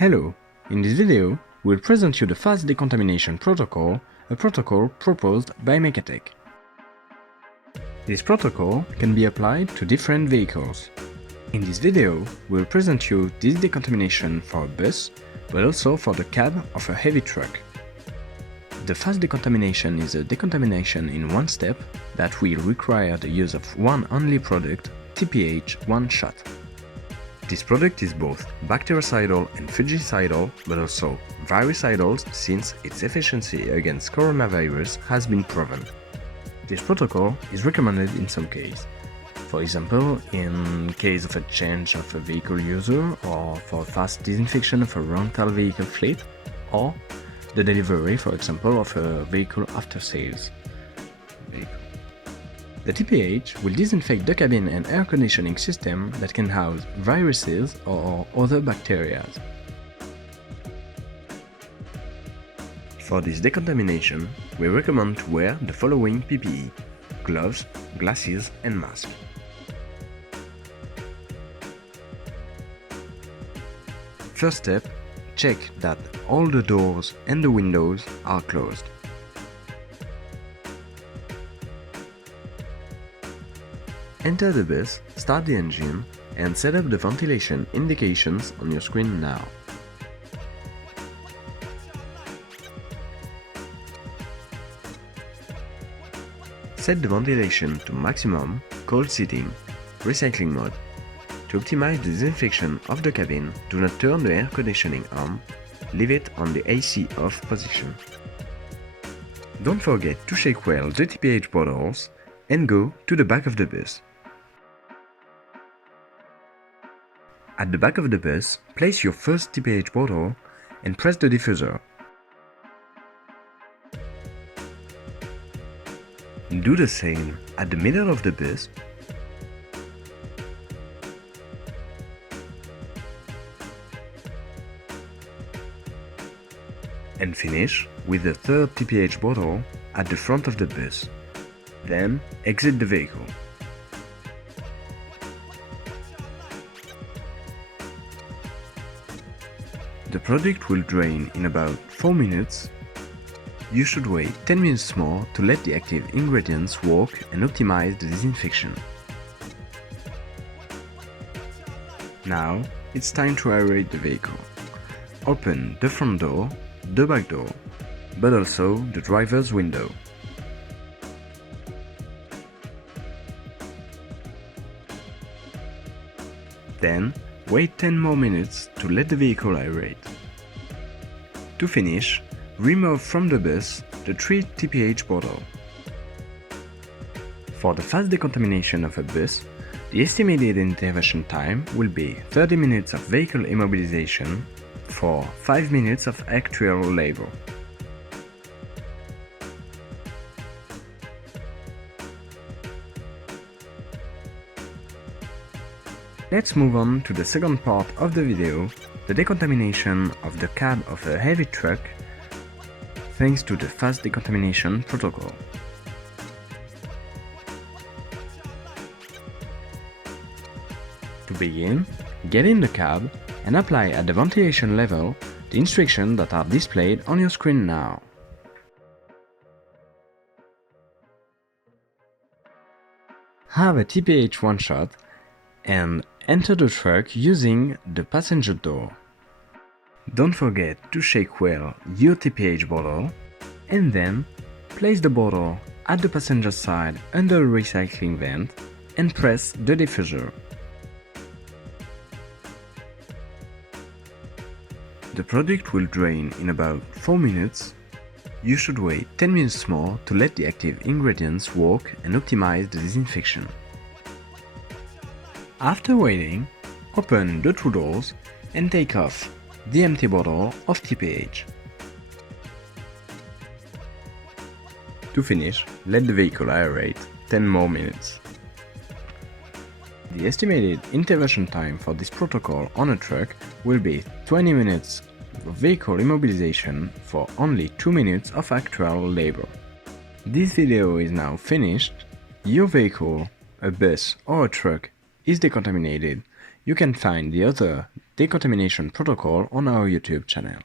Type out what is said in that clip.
Hello! In this video, we'll present you the fast decontamination protocol, a protocol proposed by Mecatech. This protocol can be applied to different vehicles. In this video, we'll present you this decontamination for a bus, but also for the cab of a heavy truck. The fast decontamination is a decontamination in one step that will require the use of one only product, TPH one shot. This product is both bactericidal and fungicidal, but also virucidal since its efficiency against coronavirus has been proven. This protocol is recommended in some cases. For example, in case of a change of a vehicle user or for fast disinfection of a rental vehicle fleet, or the delivery, for example, of a vehicle after sales. The TPH will disinfect the cabin and air conditioning system that can house viruses or other bacteria. For this decontamination, we recommend to wear the following PPE: gloves, glasses and mask. First step, check that all the doors and the windows are closed. Enter the bus, start the engine, and set up the ventilation indications on your screen now. Set the ventilation to maximum, cold seating, recycling mode. To optimize the disinfection of the cabin, do not turn the air conditioning on, leave it on the AC off position. Don't forget to shake well the TPH bottles and go to the back of the bus. At the back of the bus, place your first TPH bottle and press the diffuser. Do the same at the middle of the bus. And finish with the third TPH bottle at the front of the bus. Then exit the vehicle. The product will drain in about 4 minutes. You should wait 10 minutes more to let the active ingredients work and optimize the disinfection. Now it's time to aerate the vehicle. Open the front door, the back door, but also the driver's window. Then wait 10 more minutes to let the vehicle aerate. To finish, remove from the bus the 3 TPH bottle. For the fast decontamination of a bus, the estimated intervention time will be 30 minutes of vehicle immobilization for 5 minutes of actual labor. Let's move on to the second part of the video, the decontamination of the cab of a heavy truck thanks to the fast decontamination protocol. To begin, get in the cab and apply at the ventilation level the instructions that are displayed on your screen now. Have a TPH one shot and enter the truck using the passenger door. Don't forget to shake well your TPH bottle and then place the bottle at the passenger side under the recycling vent and press the diffuser. The product will drain in about 4 minutes. You should wait 10 minutes more to let the active ingredients work and optimize the disinfection. After waiting, open the 2 doors and take off the empty bottle of TPH. To finish, let the vehicle aerate 10 more minutes. The estimated intervention time for this protocol on a truck will be 20 minutes of vehicle immobilization for only 2 minutes of actual labor. This video is now finished. Your vehicle, a bus or a truck, is decontaminated. You can find the other Decontamination protocol on our YouTube channel.